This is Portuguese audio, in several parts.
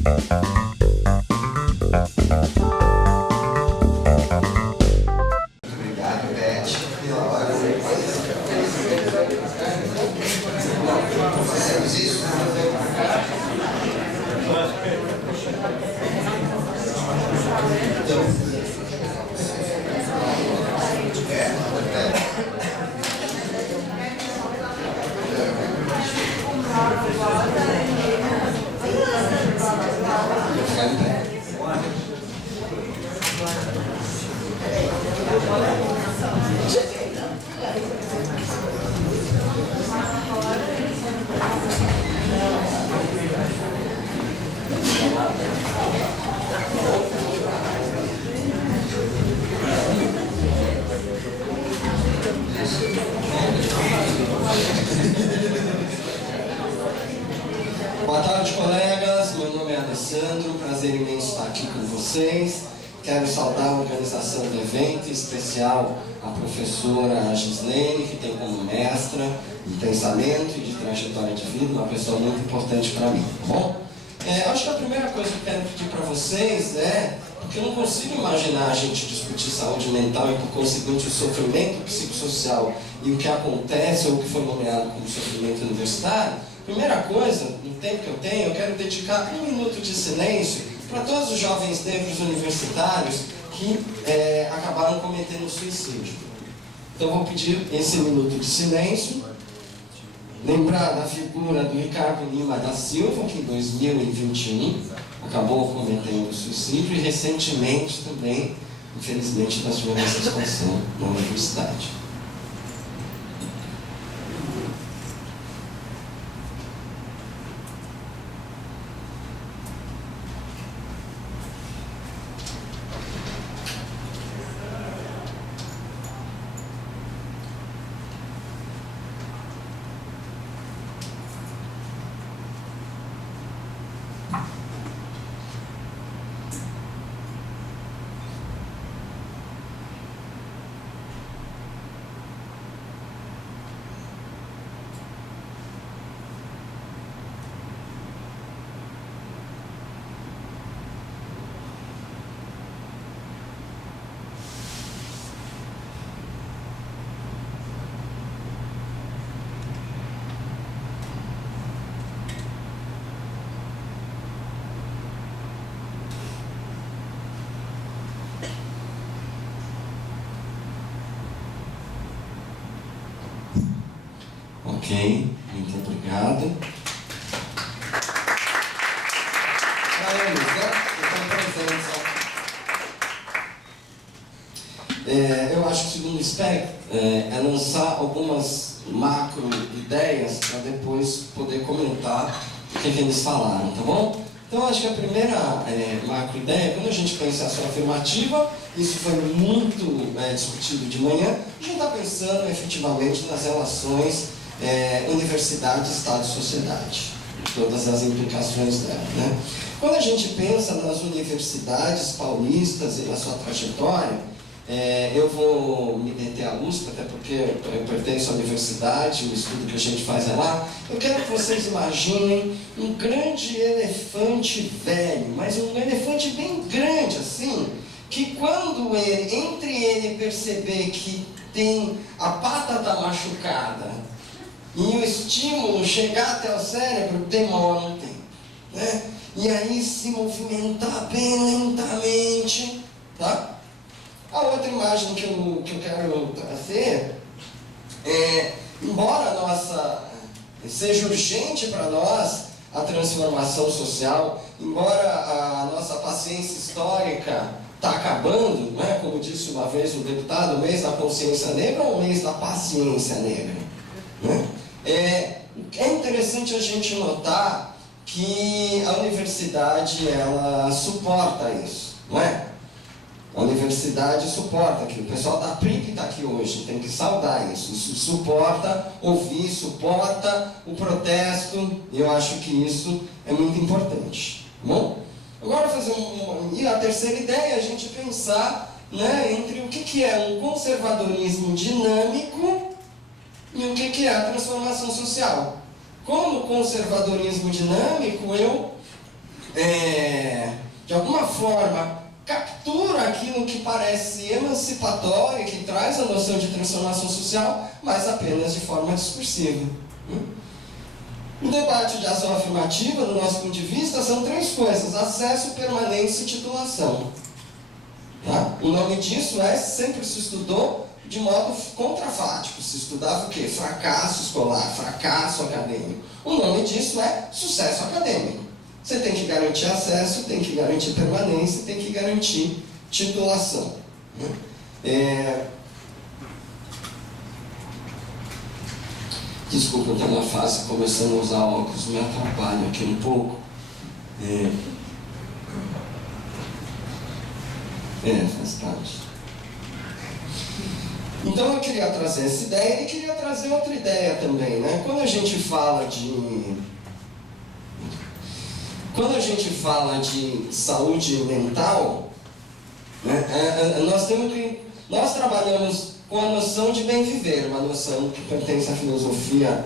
Obrigado, Beth. Fazemos isso? Boa tarde, colegas. Meu nome é Alessandro, prazer imenso estar aqui com vocês. Quero saudar a organização do evento, em especial a professora Gislene, que tem como mestra de pensamento e de trajetória de vida, uma pessoa muito importante para mim, tá bom? Acho que a primeira coisa que eu quero pedir para vocês é, porque eu não consigo imaginar a gente discutir saúde mental e, por conseguinte, o sofrimento psicossocial e o que acontece ou o que foi nomeado como sofrimento universitário. Primeira coisa, no tempo que eu tenho, eu quero dedicar 1 minuto de silêncio para todos os jovens negros universitários que acabaram cometendo suicídio. Então vou pedir esse minuto de silêncio, lembrar da figura do Ricardo Lima da Silva, que em 2021 acabou cometendo suicídio e recentemente também, infelizmente, nós tivemos essa situação na universidade. Ok, muito obrigado. Para eles, né? Que estão presentes. Eu acho que o segundo aspecto é lançar algumas macro ideias para depois poder comentar o que eles falaram, tá bom? Então, acho que a primeira macro ideia, quando a gente pensa em ação afirmativa, isso foi muito discutido de manhã, a gente está pensando efetivamente nas relações universidade, Estado e sociedade, todas as implicações dela, né? Quando a gente pensa nas universidades paulistas e na sua trajetória, eu vou me deter à USP, até porque eu pertenço à universidade, o estudo que a gente faz é lá. Eu quero que vocês imaginem um grande elefante velho, mas um elefante bem grande assim, que quando entre ele perceber que tem a pata tá machucada e o estímulo chegar até o cérebro, demora um tempo, né? E aí se movimentar bem lentamente, tá? A outra imagem que eu quero trazer embora seja urgente para nós a transformação social, embora a nossa paciência histórica está acabando, né? Como disse uma vez o deputado, o mês da consciência negra ou o mês da paciência negra, né? É interessante a gente notar que a universidade ela suporta isso, não é? A universidade suporta aqui, o pessoal da PRIP está aqui hoje, tem que saudar isso. Isso suporta ouvir, suporta o protesto, e eu acho que isso é muito importante. Bom, agora e a terceira ideia é a gente pensar, né, entre o que é um conservadorismo dinâmico e o que é a transformação social. Como conservadorismo dinâmico, eu de alguma forma, captura aquilo que parece emancipatório, que traz a noção de transformação social, mas apenas de forma discursiva. O debate de ação afirmativa, do nosso ponto de vista, são três coisas: acesso, permanência e titulação. Tá? O nome disso sempre se estudou de modo contrafático. Se estudava o quê? Fracasso escolar, fracasso acadêmico. O nome disso é sucesso acadêmico. Você tem que garantir acesso, tem que garantir permanência, tem que garantir titulação. Desculpa, eu estou na fase começando a usar óculos, me atrapalho aqui um pouco. Faz parte. Então eu queria trazer essa ideia e queria trazer outra ideia também, né? Quando a gente fala de saúde mental, né, nós trabalhamos com a noção de bem viver, uma noção que pertence à filosofia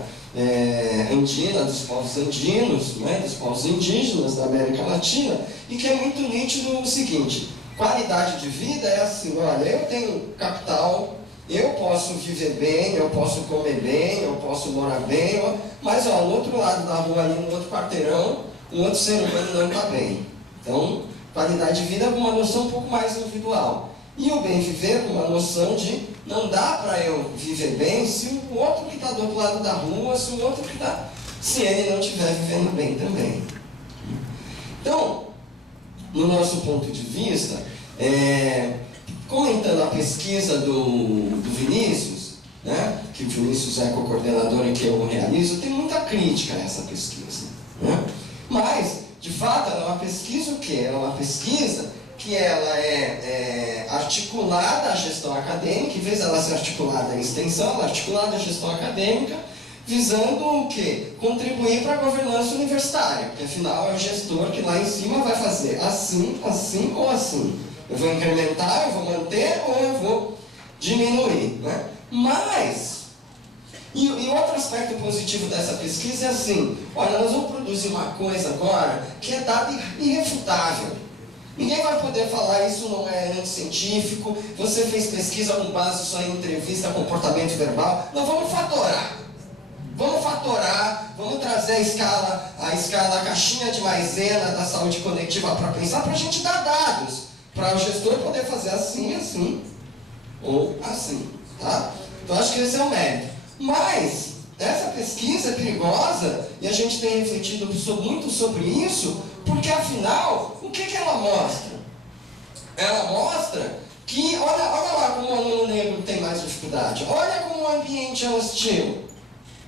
andina, dos povos andinos, né, dos povos indígenas da América Latina, e que é muito nítido o seguinte: qualidade de vida é assim, olha, eu tenho capital, eu posso viver bem, eu posso comer bem, eu posso morar bem, mas no outro lado da rua, ali no outro quarteirão, o outro ser humano não está bem. Então, qualidade de vida é uma noção um pouco mais individual. E o bem viver com uma noção de não dá para eu viver bem se o outro que está do outro lado da rua, se ele não estiver vivendo bem também. Então, no nosso ponto de vista, comentando a pesquisa do Vinícius, né, que o Vinícius é co-coordenador e que eu realizo, tem muita crítica a essa pesquisa. Né? Mas, de fato, ela é uma pesquisa o quê? Ela é uma pesquisa que ela é articulada à gestão acadêmica, em vez dela ser articulada à extensão, ela é articulada à gestão acadêmica, visando o quê? Contribuir para a governança universitária, porque afinal é o gestor que lá em cima vai fazer assim, assim ou assim. Eu vou incrementar, eu vou manter ou eu vou diminuir. Né? Mas, e outro aspecto positivo dessa pesquisa é assim: olha, nós vamos produzir uma coisa agora que é dado irrefutável. Ninguém vai poder falar isso não é científico, você fez pesquisa com base só em entrevista, comportamento verbal. Não, vamos fatorar. Vamos trazer a escala, a caixinha de maisena da saúde coletiva para pensar, para a gente dar dados, para o gestor poder fazer assim, assim, ou assim, tá? Então acho que esse é o mérito. Mas essa pesquisa é perigosa e a gente tem refletido muito sobre isso, porque afinal, o que ela mostra? Ela mostra que, olha lá como o aluno negro tem mais dificuldade, olha como o ambiente é hostil,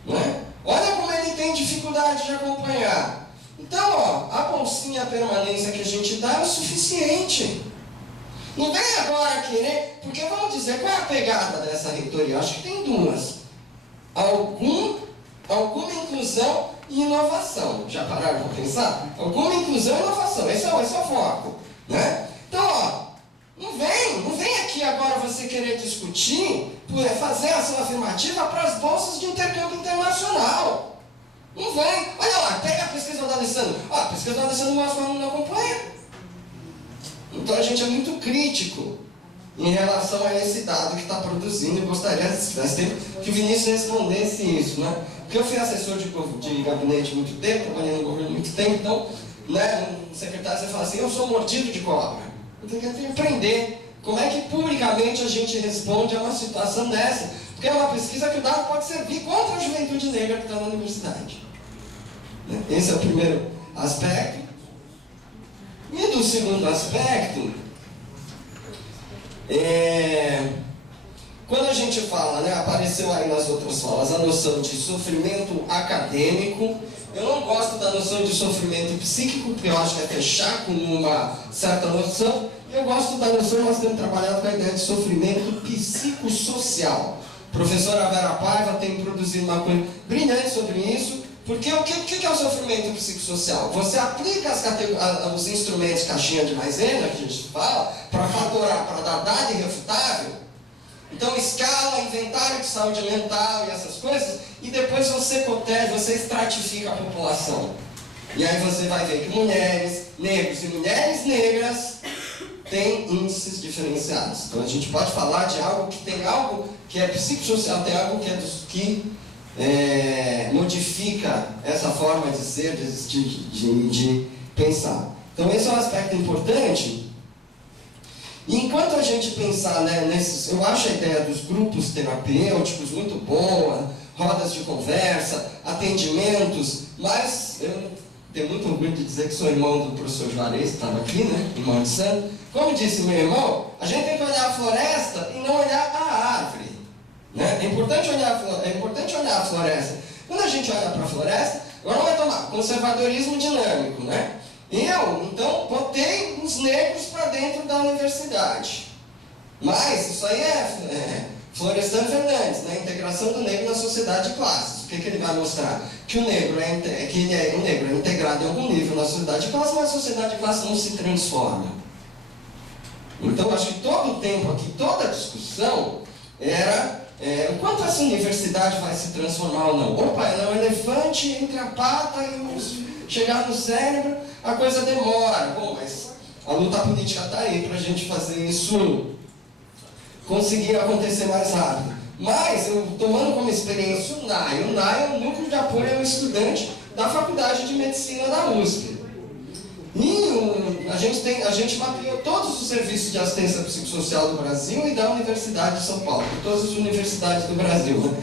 né? Olha como ele tem dificuldade de acompanhar. Então, a bolsinha, a permanência que a gente dá é o suficiente. Não vem agora querer, porque vamos dizer, qual é a pegada dessa reitoria? Eu acho que tem duas. Alguma inclusão e inovação. Já pararam para pensar? Alguma inclusão e inovação. Esse é o foco. Né? Então, não vem aqui agora você querer discutir, fazer ação afirmativa para as bolsas de intercâmbio internacional. Não vem. Olha lá, pega a pesquisa do Alessandro. A pesquisa do Alessandro mostra que o aluno não acompanha. Então a gente é muito crítico em relação a esse dado que está produzindo. Eu gostaria que o Vinícius respondesse isso, né? Porque eu fui assessor de gabinete muito tempo, trabalhei no governo muito tempo, então, né, o secretário você fala assim: eu sou mordido de cobra. Eu tenho que aprender como é que publicamente a gente responde a uma situação dessa, porque é uma pesquisa que o dado pode servir contra a juventude negra que está na universidade. Esse é o primeiro aspecto. E do segundo aspecto, quando a gente fala, né, apareceu aí nas outras falas, a noção de sofrimento acadêmico. Eu não gosto da noção de sofrimento psíquico, porque eu acho que é fechar com uma certa noção. Eu gosto da noção, nós temos trabalhado com a ideia de sofrimento psicossocial. A professora Vera Paiva tem produzido uma coisa brilhante sobre isso, porque o que é o sofrimento psicossocial? Você aplica os instrumentos caixinha de maisena, que a gente fala, para fatorar, para dar dado irrefutável. Então, escala, inventário de saúde mental e essas coisas, e depois você cotege, você estratifica a população. E aí você vai ver que mulheres, negros e mulheres negras têm índices diferenciados. Então a gente pode falar de algo que tem algo que é psicossocial, tem algo que modifica essa forma de ser, de existir, de pensar. Então esse é um aspecto importante. E enquanto a gente pensar, nesses, eu acho a ideia dos grupos terapêuticos muito boa, rodas de conversa, atendimentos, mas eu tenho muito orgulho de dizer que sou irmão do professor Juarez, que estava aqui, irmão de santo. Como disse meu irmão, a gente tem que olhar a floresta e não olhar a árvore. É importante olhar a floresta. Quando a gente olha para a floresta, agora não vai tomar conservadorismo dinâmico, Eu, então, botei os negros para dentro da universidade. Mas isso aí é Florestan Fernandes, integração do negro na sociedade de classes. O que ele vai mostrar? Que o negro é integrado em algum nível na sociedade de classes, mas a sociedade de classes não se transforma. Então, acho que todo o tempo aqui, toda a discussão era o quanto essa universidade vai se transformar ou não. Opa, ela é um elefante entre a pata e chegar no cérebro, a coisa demora. Bom, mas a luta política está aí para a gente fazer isso conseguir acontecer mais rápido. Mas, eu tomando como experiência o NAI. O NAI é o Núcleo de Apoio ao Estudante da Faculdade de Medicina da USP. E a gente mapeou todos os serviços de assistência psicossocial do Brasil e da Universidade de São Paulo, de todas as universidades do Brasil.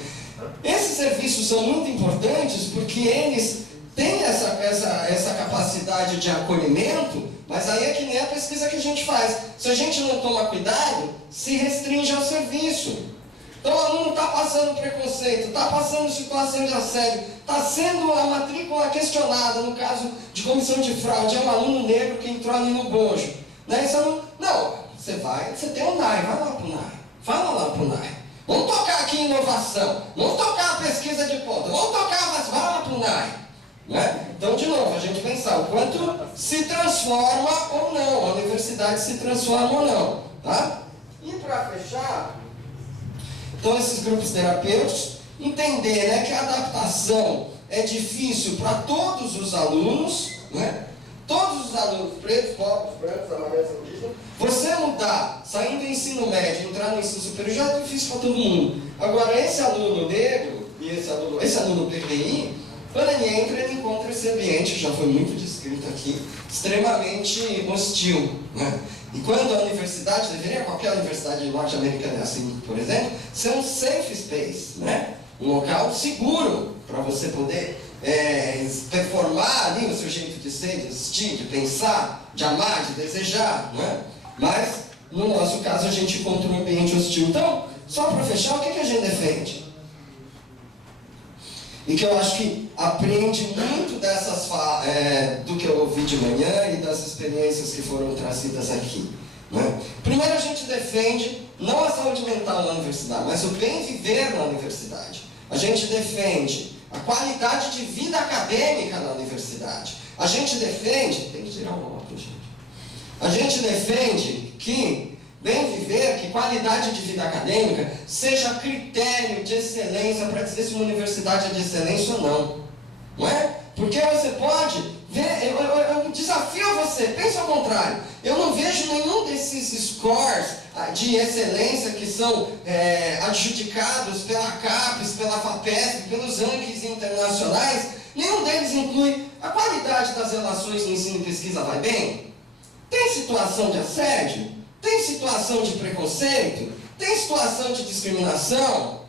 Esses serviços são muito importantes porque eles têm essa capacidade de acolhimento, mas aí é que nem a pesquisa que a gente faz. Se a gente não toma cuidado, se restringe ao serviço. Então o aluno está passando preconceito, está passando situação de assédio, está sendo a matrícula questionada, no caso de comissão de fraude, é um aluno negro que entrou ali no bojo. Não, você tem um NAI, vai lá para o NAI, fala lá para o NAI. Vamos tocar aqui em inovação, vamos tocar a pesquisa de ponta, vamos tocar, mas vai lá para o NAI. Então, de novo, a gente pensar o quanto se transforma ou não, a universidade se transforma ou não. Tá? E para fechar, então esses grupos terapêuticos, entender que a adaptação é difícil para todos os alunos, todos os alunos pretos, pobres, brancos, amarelos, indígenas. Você mudar, saindo do ensino médio, entrar no ensino superior já é difícil para todo mundo. Agora, esse aluno negro e esse aluno PPI, quando ele entra, ele encontra esse ambiente, já foi muito descrito aqui, extremamente hostil. E quando a universidade, qualquer universidade norte-americana assim, por exemplo, ser um safe space, um local seguro para você poder performar ali o seu jeito de ser, de existir, de pensar, de amar, de desejar. Mas, no nosso caso, a gente encontra um ambiente hostil. Então, só para fechar, o que a gente defende? E que eu acho que aprende muito do que eu ouvi de manhã e das experiências que foram trazidas aqui. Primeiro, a gente defende não a saúde mental na universidade, mas o bem viver na universidade. A gente defende a qualidade de vida acadêmica na universidade. A gente defende... Tem que tirar o óculos, gente. A gente defende que bem viver, que qualidade de vida acadêmica seja critério de excelência para dizer se uma universidade é de excelência ou não. Porque você pode ver, eu desafio você, pense ao contrário. Eu não vejo nenhum desses scores de excelência que são adjudicados pela CAPES, pela FAPESP, pelos rankings internacionais, nenhum deles inclui a qualidade das relações no ensino e pesquisa vai bem? Tem situação de assédio? Tem situação de preconceito? Tem situação de discriminação?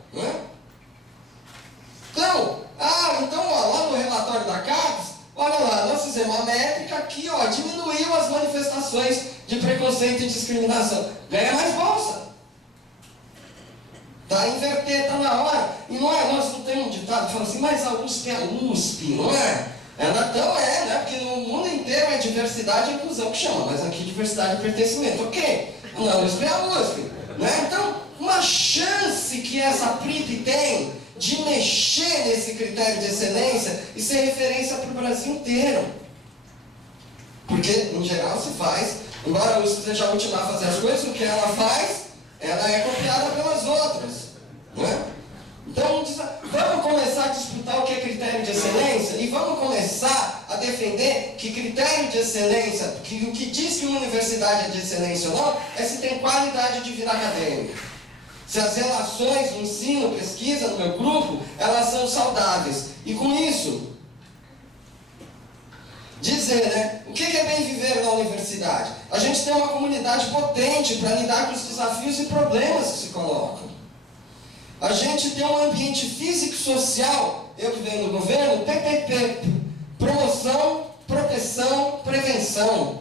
Então, lá no relatório da CAPES, olha lá, nós fizemos uma métrica que diminuiu as manifestações de preconceito e discriminação. Ganha mais bolsa. Tá, inverter, está na hora. E nós não temos um ditado que fala assim, mas a USP é a USP, não é? Ela então porque no mundo inteiro é diversidade e inclusão que chama, mas aqui diversidade e pertencimento, ok? Na USP é a USP, Então, uma chance que essa PRIP tem de mexer nesse critério de excelência e ser referência para o Brasil inteiro. Porque, em geral, se faz, embora a USP seja a última a fazer as coisas, o que ela faz, ela é copiada pelas outras, Então, vamos começar a disputar o que é critério de excelência e vamos começar a defender que critério de excelência, que o que diz que uma universidade é de excelência ou não, é se tem qualidade de vida acadêmica. Se as relações de ensino, pesquisa no meu grupo, elas são saudáveis. E com isso, dizer, né? O que é bem viver na universidade? A gente tem uma comunidade potente para lidar com os desafios e problemas que se colocam. A gente tem um ambiente físico e social, eu que venho do governo, PPP, promoção, proteção, prevenção.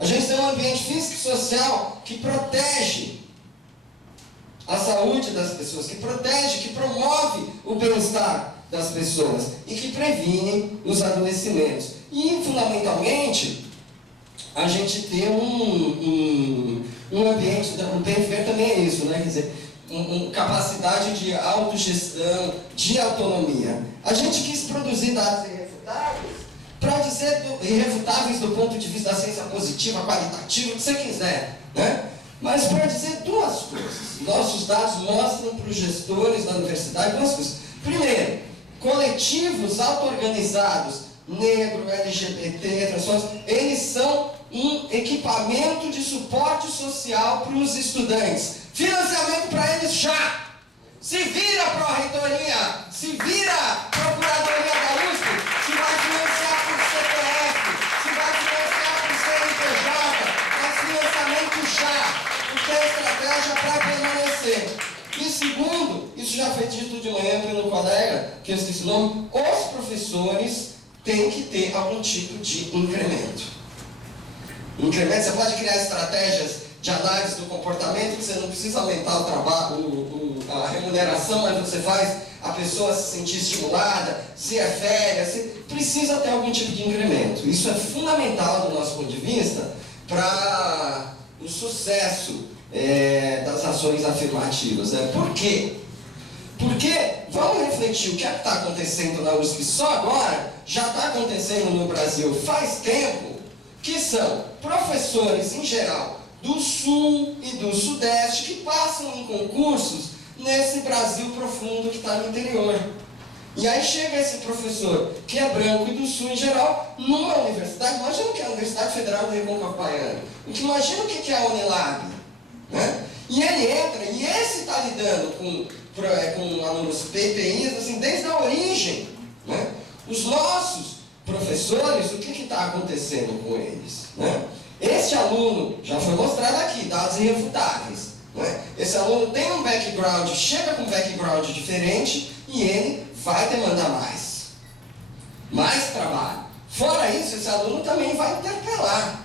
A gente tem um ambiente físico e social que protege a saúde das pessoas, que protege, que promove o bem-estar das pessoas e que previne os adoecimentos. E, fundamentalmente, a gente tem um ambiente, o bem viver também é isso, né? Quer dizer, capacidade de autogestão, de autonomia. A gente quis produzir dados irrefutáveis, para dizer irrefutáveis do ponto de vista da ciência positiva, qualitativa, o que você quiser, né? Mas para dizer duas coisas. Nossos dados mostram para os gestores da universidade duas coisas. Primeiro, coletivos auto-organizados, negro, LGBT, transformados, eles são um equipamento de suporte social para os estudantes. Financiamento para eles já! Se vira pró-reitoria, se vira procuradoria da USP, se vai financiar por CPF, se vai financiar por CNPJ, mas financiamento já! Porque é estratégia para permanecer. E segundo, isso já foi dito de manhã pelo colega, que eu esqueci o nome, os professores têm que ter algum tipo de incremento. Incremento, você pode criar estratégias de análise do comportamento, que você não precisa aumentar o trabalho, a remuneração, mas você faz a pessoa se sentir estimulada, se é férias, precisa ter algum tipo de incremento. Isso é fundamental do nosso ponto de vista para o sucesso das ações afirmativas. Né? Por quê? Porque, vamos refletir, o que é que está acontecendo na USP só agora, já está acontecendo no Brasil faz tempo, que são professores, em geral, do Sul e do Sudeste, que passam em concursos nesse Brasil profundo que está no interior. E aí chega esse professor, que é branco e do Sul em geral, numa universidade, imagina o que é a Universidade Federal do Recôncavo Baiano, imagina o que é a Unilab, né? E ele entra, e esse está lidando com alunos PPIs, assim, desde a origem, né? Os nossos professores, o que está acontecendo com eles, né? Este aluno, já foi mostrado aqui, dados irrefutáveis, né? Esse aluno tem um background, chega com um background diferente e ele vai demandar mais trabalho. Fora isso, esse aluno também vai interpelar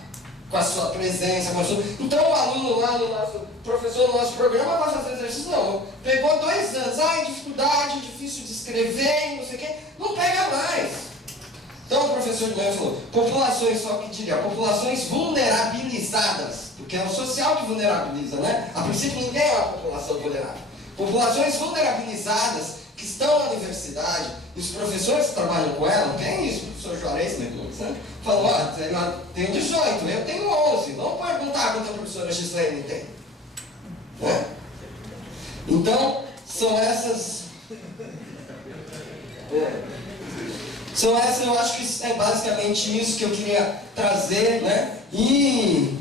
com a sua presença, com a sua... Então o aluno lá no nosso, professor do nosso programa vai fazer exercício, não, pegou 2 anos, dificuldade, difícil de escrever, não sei o quê, não pega mais. Então o professor de manhã falou, populações, só que diria, populações vulnerabilizadas, porque é o social que vulnerabiliza, né? A princípio ninguém é uma população vulnerável. Populações vulnerabilizadas que estão na universidade, e os professores que trabalham com ela, tem isso, o professor Juarez, né? Falou, ó, tenho 18, eu tenho 11, vamos perguntar quanto a professora Gislaine tem. Né? Então, são essas... eu acho que é basicamente isso que eu queria trazer, né? E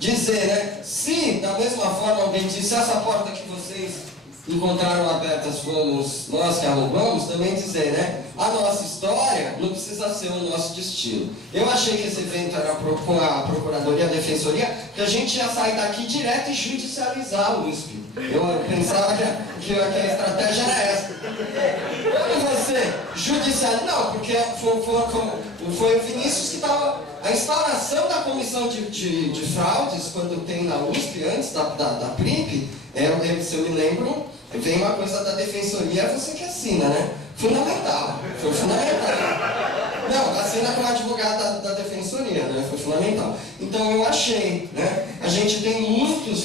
dizer, né? Se, da mesma forma, alguém disse, essa porta que vocês encontraram abertas fomos nós que arrombamos, também dizer, né? A nossa história não precisa ser o nosso destino. Eu achei que esse evento era com a Procuradoria, a Defensoria, que a gente ia sair daqui direto e judicializar o USP. Eu pensava que a estratégia era essa. Quando você judicializa... Não, porque foi o Vinícius que estava... A instalação da comissão de fraudes, quando tem na USP, antes da PRIP, se eu me lembro, vem uma coisa da Defensoria, você que assina, né? Fundamental. Foi fundamental. Não, assina como advogado da Defensoria, né? Foi fundamental. Então eu achei, né? A gente tem muitos,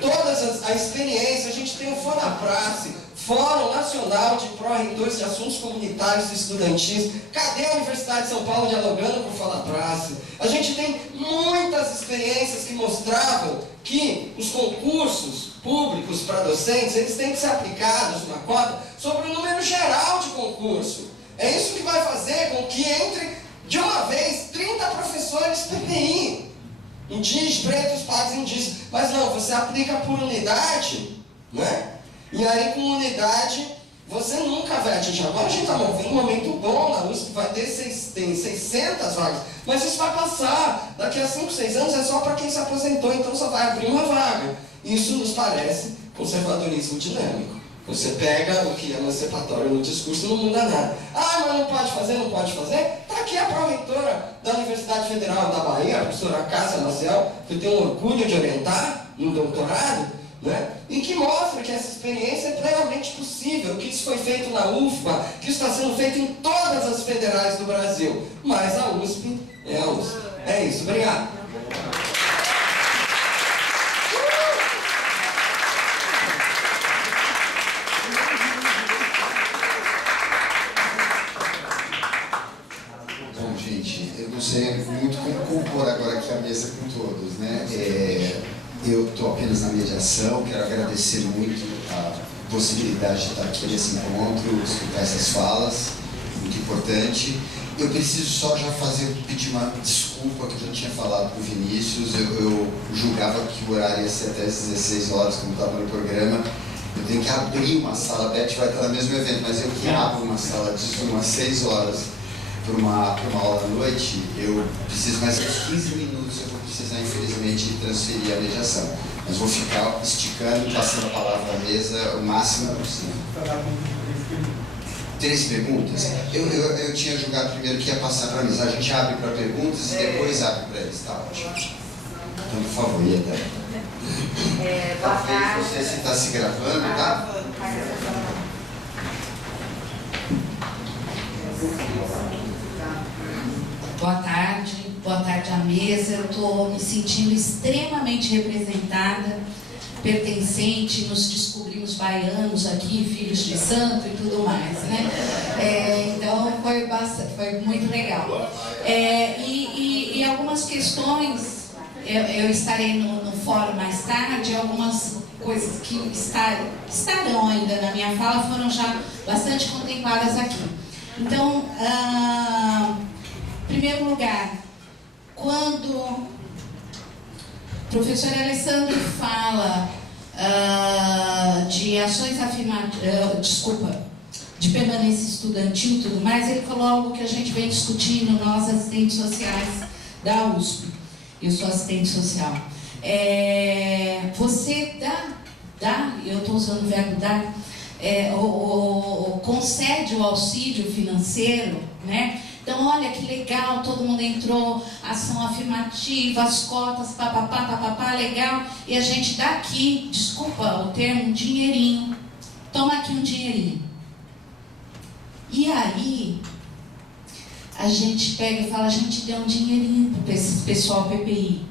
todas a experiência, a gente tem o Fonaprace, Fórum Nacional de Pró-Reitores de Assuntos Comunitários e Estudantis. Cadê a Universidade de São Paulo dialogando com o Fonaprace? A gente tem muitas experiências que mostravam que os concursos públicos para docentes, eles têm que ser aplicados uma cota sobre o número geral de concurso. É isso que vai fazer com que entre, de uma vez, 30 professores PPI. Indígenas, pretos, pardos, indígenas. Mas não, você aplica por unidade, né? E aí, com unidade, você nunca vai atingir. Agora a gente está vivendo um momento bom na USP, vai ter tem 600 vagas. Mas isso vai passar. Daqui a 5, 6 anos é só para quem se aposentou, então só vai abrir uma vaga. Isso nos parece conservadorismo dinâmico. Você pega o que é emancipatório no discurso e não muda nada. Ah, mas não pode fazer, não pode fazer? Está aqui a pró-reitora da Universidade Federal da Bahia, a professora Cássia Maciel, que eu tenho orgulho de orientar no doutorado, né? E que mostra que essa experiência é plenamente possível, que isso foi feito na UFBA, que isso está sendo feito em todas as federais do Brasil. Mas a USP é a USP. É isso, obrigado. Eu não sei muito como compor agora aqui a mesa com todos, né? Eu estou apenas na mediação, quero agradecer muito a possibilidade de estar aqui nesse encontro, escutar essas falas, muito importante. Eu preciso só já pedir uma desculpa, que eu já tinha falado com o Vinícius, eu julgava que o horário ia ser até às 16 horas, como estava no programa. Eu tenho que abrir uma sala, a Beth vai estar no mesmo evento, mas eu que abro uma sala de umas 6 horas, para uma aula da noite, eu preciso mais uns 15 minutos, eu vou precisar, infelizmente, transferir a mediação. Mas vou ficar esticando, passando a palavra à mesa o máximo possível. 3 perguntas? Eu tinha julgado primeiro que ia passar para a mesa. A gente abre para perguntas e depois abre para eles, tá ótimo. Então, por favor, Ieda. Talvez você se está se gravando, tá? Boa tarde à mesa. Eu estou me sentindo extremamente representada, pertencente, nos descobrimos baianos aqui, filhos de santo e tudo mais, né? Então foi muito legal. E algumas questões, eu estarei no fórum mais tarde, algumas coisas que estarão ainda na minha fala foram já bastante contempladas aqui. Então, em primeiro lugar, quando o professor Alessandro fala de ações afirmativas, de permanência estudantil e tudo mais, ele falou algo que a gente vem discutindo, nós assistentes sociais da USP. Eu sou assistente social. Você dá, eu estou usando o verbo dar, concede o auxílio financeiro, né? Então, olha que legal, todo mundo entrou, ação afirmativa, as cotas, papapá, legal. E a gente dá aqui, desculpa o termo, um dinheirinho. Toma aqui um dinheirinho. E aí, a gente pega e fala, a gente deu um dinheirinho para esse pessoal PPI.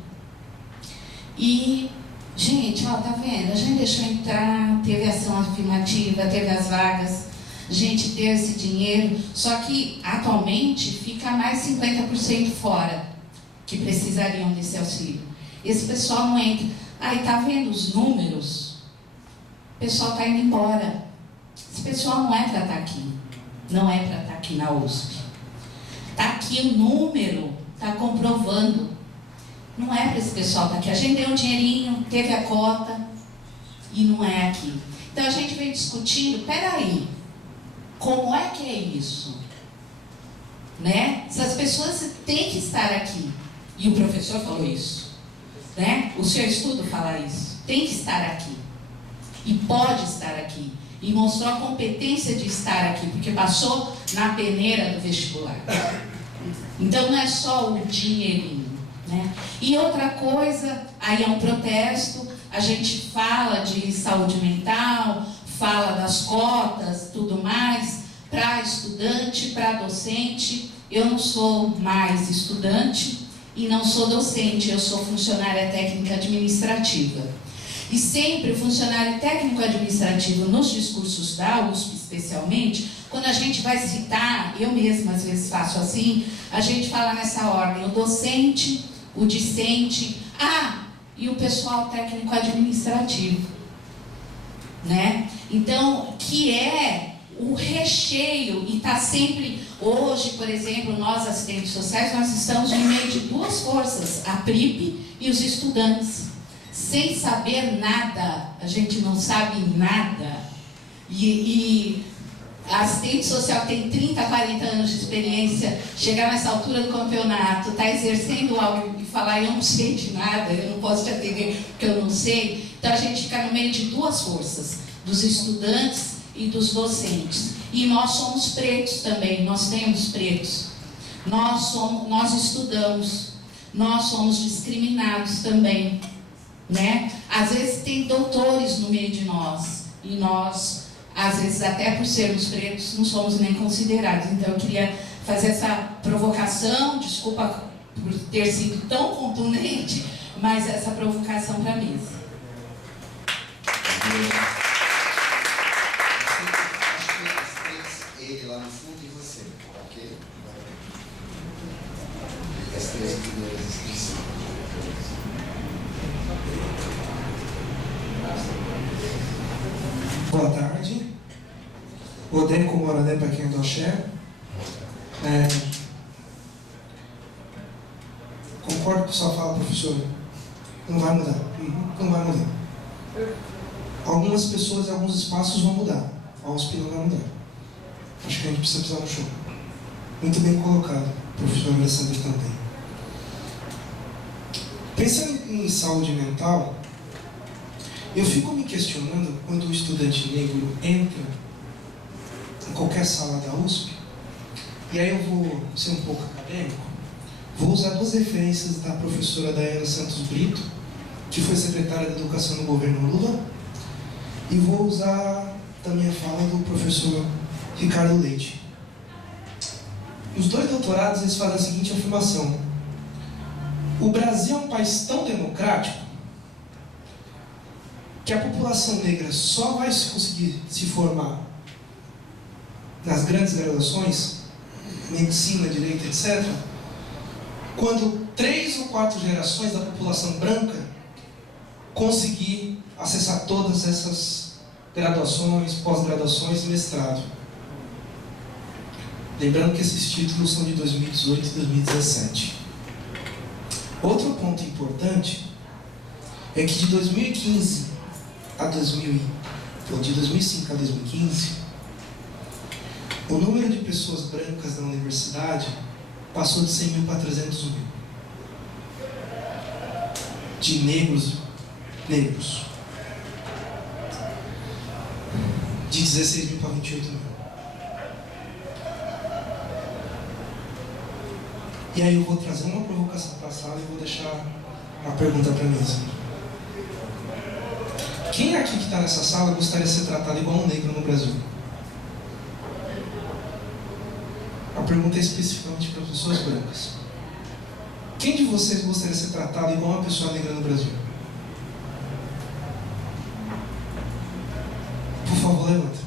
E, gente, ó, tá vendo? A gente deixou entrar, teve ação afirmativa, teve as vagas. A gente deu esse dinheiro, só que atualmente fica mais 50% fora, que precisariam desse auxílio. Esse pessoal não entra. Aí tá vendo os números? O pessoal está indo embora. Esse pessoal não é para estar aqui. Não é para estar aqui na USP. Está aqui o número, está comprovando. Não é para esse pessoal estar aqui. A gente deu um dinheirinho, teve a cota e não é aqui. Então a gente vem discutindo, peraí. Como é que é isso? Né? Essas pessoas têm que estar aqui. E o professor falou isso. Né? O seu estudo fala isso. Tem que estar aqui. E pode estar aqui. E mostrou a competência de estar aqui, porque passou na peneira do vestibular. Então não é só o dinheirinho. Né? E outra coisa, aí é um protesto, a gente fala de saúde mental, fala das cotas, tudo mais, para estudante, para docente. Eu não sou mais estudante e não sou docente, eu sou funcionária técnica administrativa. E sempre o funcionário técnico administrativo, nos discursos da USP especialmente, quando a gente vai citar, eu mesma às vezes faço assim, a gente fala nessa ordem, o docente, o discente, e o pessoal técnico administrativo. né? Então, que é o recheio, e está sempre, hoje, por exemplo, nós assistentes sociais, nós estamos em meio de duas forças, a PRIP e os estudantes, sem saber nada, a gente não sabe nada, e a assistente social tem 30, 40 anos de experiência, chegar nessa altura do campeonato, está exercendo algo e falar, eu não sei de nada, eu não posso te atender porque eu não sei. Então a gente fica no meio de duas forças, dos estudantes e dos docentes. E nós somos pretos também, nós temos pretos. Nós estudamos, nós somos discriminados também, né? Às vezes tem doutores no meio de nós, e nós, às vezes, até por sermos pretos, não somos nem considerados. Então, eu queria fazer essa provocação, desculpa por ter sido tão contundente, mas essa provocação para a mesa. Ele lá no fundo e você, ok? As três primeiras inscrições. Boa tarde. Odeco Moradé para quem é do Axé. Concordo com o que só fala, professor. Não vai mudar. Não vai mudar. Algumas pessoas e alguns espaços vão mudar. A USP não vai mudar. Acho que a gente precisa pisar no chão. Muito bem colocado, professor Alessandro também. Pensando em saúde mental, eu fico me questionando quando o estudante negro entra em qualquer sala da USP, e aí eu vou ser um pouco acadêmico, vou usar duas referências da professora Daiana Santos Brito, que foi secretária de Educação no governo Lula, e vou usar também a fala do professor Ricardo Leite. Os dois doutorados eles fazem a seguinte afirmação: o Brasil é um país tão democrático que a população negra só vai conseguir se formar nas grandes graduações, medicina, direito, etc., quando 3 ou 4 gerações da população branca conseguir acessar todas essas graduações, pós-graduações e mestrado. Lembrando que esses títulos são de 2018 e 2017. Outro ponto importante é que de 2005 a 2015, o número de pessoas brancas na universidade passou de 100 mil para 300 mil. De negros. De 16 mil para 28 mil. E aí eu vou trazer uma provocação para a sala e vou deixar uma pergunta para a mesa. Quem aqui que está nessa sala gostaria de ser tratado igual um negro no Brasil? A pergunta é especificamente para pessoas brancas. Quem de vocês gostaria de ser tratado igual uma pessoa negra no Brasil? Por favor, levanta.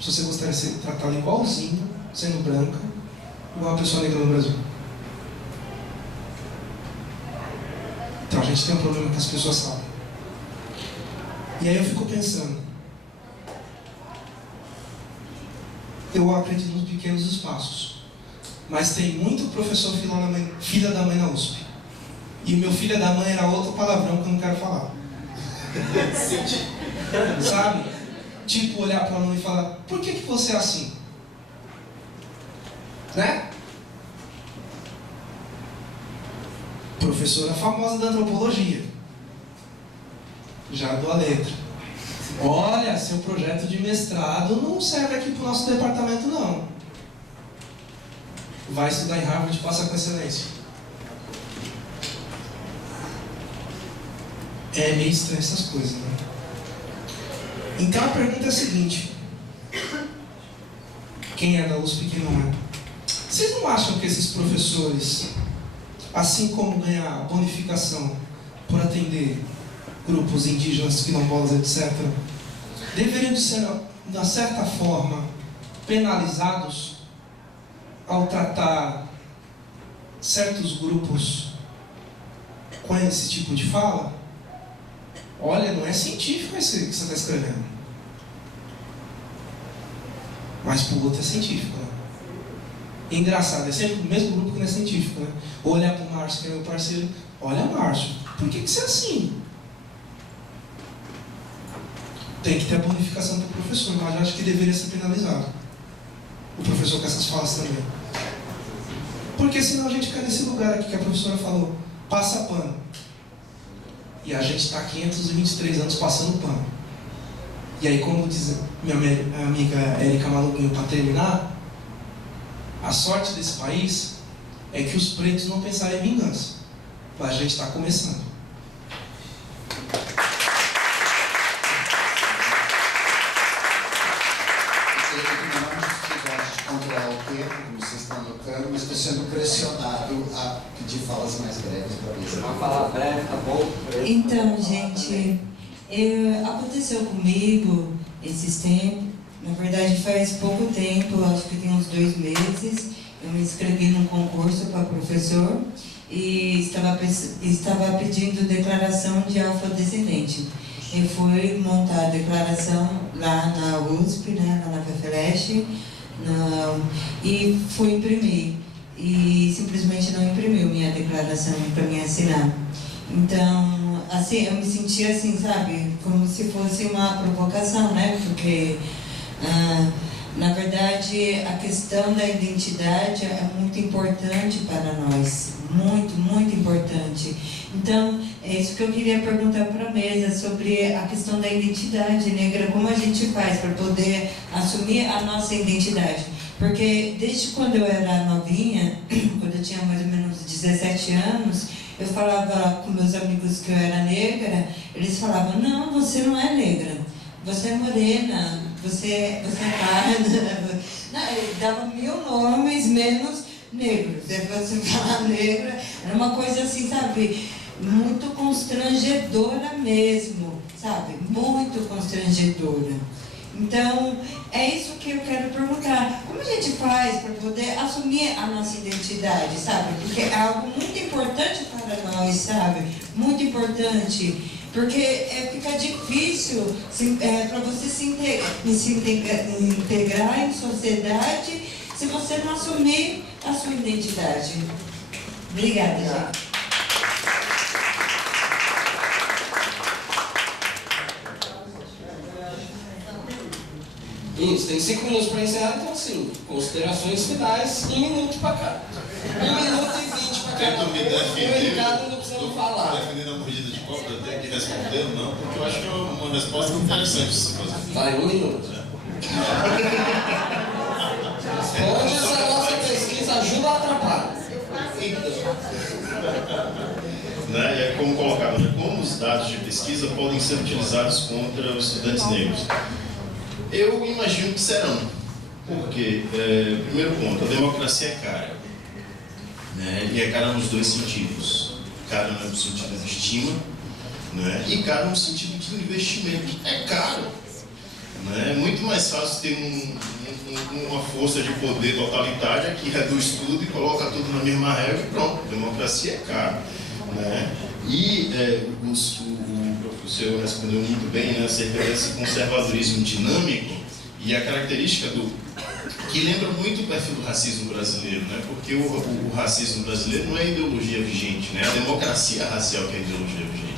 Se você gostaria de ser tratado igualzinho, sendo branca, igual uma pessoa negra no Brasil. Então a gente tem um problema que as pessoas sabem. E aí eu fico pensando, eu acredito nos pequenos espaços, mas tem muito professor filha da mãe na USP. E o meu filho da mãe era outro palavrão que eu não quero falar. Sabe? Tipo, olhar para a mãe e falar, por que você é assim? Né? Professora famosa da antropologia. Já dou a letra. Olha, seu projeto de mestrado não serve aqui para o nosso departamento, não. Vai estudar em Harvard e passa com excelência. É meio estranho essas coisas, né? Então a pergunta é a seguinte: quem é da USP e quem não é? Vocês não acham que esses professores, assim como ganhar bonificação por atender grupos indígenas, quilombolas, etc., deveriam de ser, de certa forma, penalizados ao tratar certos grupos com esse tipo de fala? olha, não é científico isso que você está escrevendo. Mas para o outro é científico, né? E engraçado, é sempre o mesmo grupo que não é científico, né? Ou olhar para o Márcio, que é meu parceiro, olha, Márcio, por que você é assim? Tem que ter a bonificação do professor, mas eu acho que deveria ser penalizado. O professor com essas falas também. Porque senão a gente fica nesse lugar aqui que a professora falou, passa pano. E a gente está há 523 anos passando pano. E aí, como diz minha amiga Érica Maluquinho, para terminar, a sorte desse país é que os pretos não pensaram em vingança. Mas a gente está começando. Vocês estão notando, mas estou sendo pressionado a pedir falas mais breves para mim. Uma fala breve, tá bom? Então, gente, aconteceu comigo esses tempos, na verdade faz pouco tempo, acho que tem uns 2 meses, eu me inscrevi num concurso para professor e estava pedindo declaração de afrodescendente. Eu fui montar a declaração lá na USP, né, lá na FEFELESH, e fui imprimir. E simplesmente não imprimiu minha declaração para me assinar. Então, assim, eu me senti assim, sabe, como se fosse uma provocação, né? Porque, na verdade, a questão da identidade é muito importante para nós. Muito, muito importante. Então, é isso que eu queria perguntar para a mesa, sobre a questão da identidade negra, como a gente faz para poder assumir a nossa identidade. Porque desde quando eu era novinha, quando eu tinha mais ou menos 17 anos, eu falava com meus amigos que eu era negra, eles falavam, não, você não é negra, você é morena, você é parda. Não, dava 1000 nomes menos negros. Se você falar negra, era uma coisa assim, sabe, muito constrangedora mesmo, sabe, muito constrangedora. Então, é isso que eu quero perguntar. Como a gente faz para poder assumir a nossa identidade, sabe? Porque é algo muito importante para nós, sabe? Muito importante. Porque fica difícil para você se integrar em sociedade se você não assumir a sua identidade. Obrigada, gente. Isso, tem 5 minutos para encerrar, então assim, considerações finais, 1 minuto para cá. 1 minuto e 20 para cá. Tento me defender. O Ricardo não precisa falar. Defendendo a mordida de copo, eu tenho que responder, não, porque eu acho que é uma resposta interessante essa coisa. Vai, 1 minuto. Responde se a nossa pesquisa ajuda ou atrapalha. Né? E é como colocado, né? Como os dados de pesquisa podem ser utilizados contra os estudantes negros? Eu imagino que serão, porque, primeiro ponto, a democracia é cara, né? E é cara nos 2 sentidos. Cara no sentido de estima, né? E cara no sentido de investimento. É caro, né? É muito mais fácil ter uma força de poder totalitária que reduz tudo e coloca tudo na mesma régua e pronto, democracia é caro, né? E o senhor respondeu muito bem, né, acerca desse conservadorismo dinâmico e a característica que lembra muito o perfil do racismo brasileiro, né, porque o racismo brasileiro não é a ideologia vigente, né, a democracia racial que é a ideologia vigente,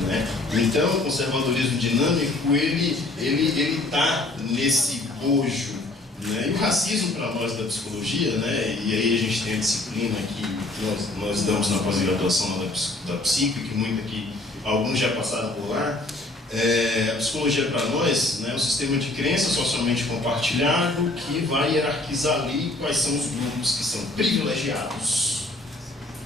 né. Então o conservadorismo dinâmico ele está nesse bojo, né, e o racismo para nós da psicologia, né, e aí a gente tem a disciplina que nós damos na pós-graduação da psico, que muito aqui alguns já passaram por lá. A psicologia para nós, né, é um sistema de crença socialmente compartilhado que vai hierarquizar ali quais são os grupos que são privilegiados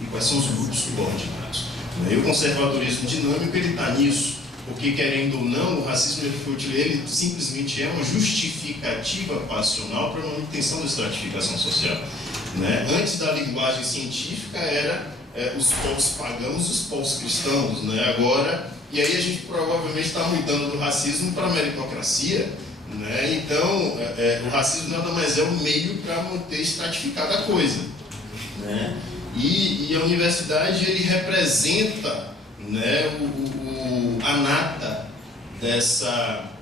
e quais são os grupos subordinados. E o conservadorismo dinâmico ele está nisso, porque querendo ou não, o racismo ele simplesmente é uma justificativa passional para a manutenção da estratificação social. Né? Antes da linguagem científica era os povos pagãos e os povos cristãos, né? Agora, e aí a gente provavelmente está mudando do racismo para a meritocracia, né? Então, o racismo nada mais é um meio para manter estratificada a coisa, né? E a universidade ele representa, né, a nata dessa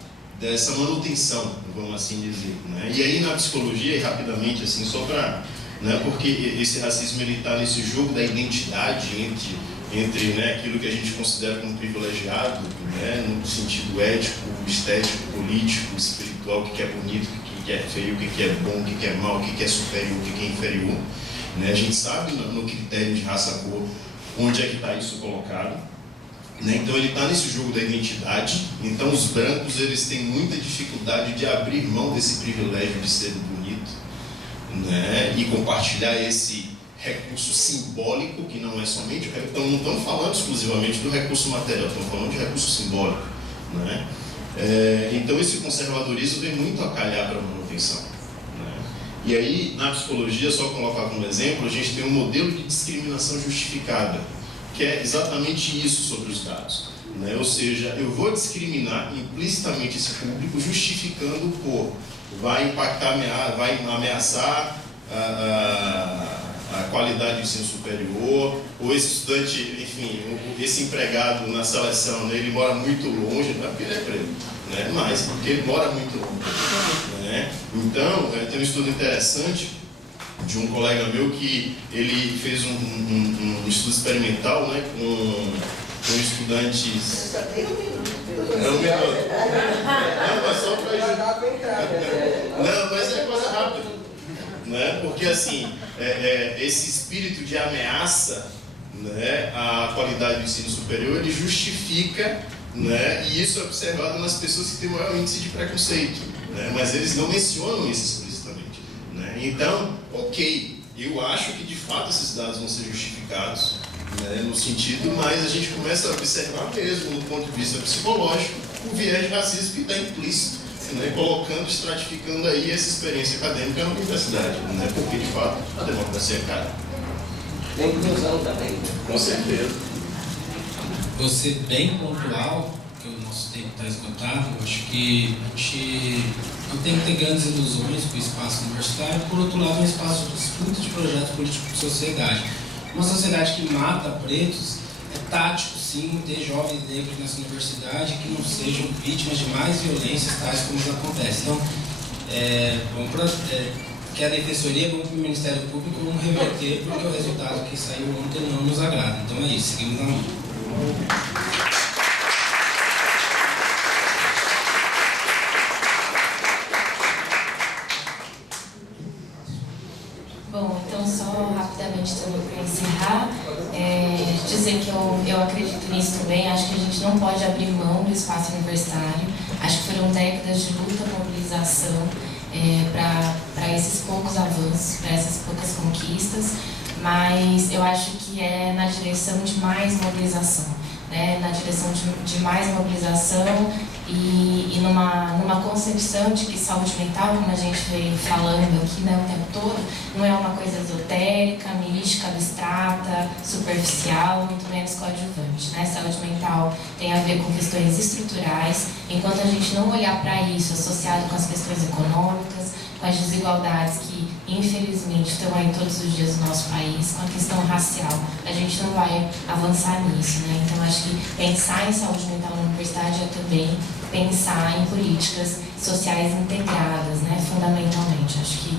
manutenção, vamos assim dizer, né? E aí na psicologia, e rapidamente assim, só para, né, porque esse racismo ele está nesse jogo da identidade entre né, aquilo que a gente considera como privilegiado, né, no sentido ético, estético, político, espiritual, o que é bonito, o que é feio, o que é bom, o que é mal, o que é superior, o que é inferior, né? A gente sabe no critério de raça-cor onde é que está isso colocado. Né? Então ele está nesse jogo da identidade. Então os brancos eles têm muita dificuldade de abrir mão desse privilégio de ser bonito, né? E compartilhar esse recurso simbólico, que não é somente então não estamos falando exclusivamente do recurso material, estamos falando de recurso simbólico, né? Então esse conservadorismo vem muito a calhar para a manutenção, né? E aí na psicologia, só colocar como exemplo, a gente tem um modelo de discriminação justificada, que é exatamente isso sobre os dados, né? Ou seja, eu vou discriminar implicitamente esse público, justificando por vai impactar, vai ameaçar a qualidade do ensino superior, ou esse estudante, enfim, esse empregado na seleção, né, ele mora muito longe, não é porque ele é preto, né, mas porque ele mora muito longe, né? Então, tem um estudo interessante de um colega meu que ele fez um estudo experimental, né, com estudantes. É um minuto. Não, mas só para. Não, mas é coisa rápida, né? Porque assim, esse espírito de ameaça, né, à qualidade do ensino superior, ele justifica, né, e isso é observado nas pessoas que têm maior índice de preconceito, né, mas eles não mencionam isso explicitamente, né? Então, ok, eu acho que de fato esses dados vão ser justificados, né, no sentido, mas a gente começa a observar mesmo, do ponto de vista psicológico, o viés de racismo que está implícito, né, colocando, estratificando aí essa experiência acadêmica na universidade, né, porque de fato a democracia é cara. Tem inclusão também. Com certeza. Você bem pontual, que o nosso tempo está esgotado, eu acho que a gente não tem que ter grandes ilusões com o espaço universitário, por outro lado é um espaço de estudo de projetos políticos de sociedade. Uma sociedade que mata pretos, é tático sim ter jovens negros nessa universidade que não sejam vítimas de mais violências tais como as acontecem. Então, que a Defensoria, vamos para o Ministério Público, vamos reverter, porque o resultado que saiu ontem não nos agrada. Então é isso, seguimos na mão. Bom, então só rapidamente também para encerrar, dizer que eu acredito nisso também, acho que a gente não pode abrir mão do espaço universitário, acho que foram décadas de luta, mobilização para esses poucos avanços, para essas poucas conquistas, mas eu acho que é na direção de mais mobilização, né? Na direção de mais mobilização e numa concepção de que saúde mental, como a gente vem falando aqui, né, o tempo todo, não é uma coisa esotérica, mística, abstrata, superficial, muito menos coadjuvante, né? Saúde mental tem a ver com questões estruturais, enquanto a gente não olhar para isso associado com as questões econômicas, com as desigualdades que infelizmente estão aí todos os dias no nosso país, com a questão racial, a gente não vai avançar nisso, né? Então acho que pensar em saúde mental na universidade é também pensar em políticas sociais integradas, né? Fundamentalmente. Acho que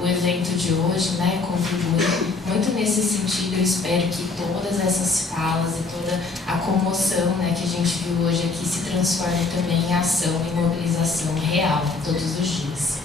o evento de hoje, né, contribui muito nesse sentido. Eu espero que todas essas falas e toda a comoção, né, que a gente viu hoje aqui se transforme também em ação e mobilização real todos os dias.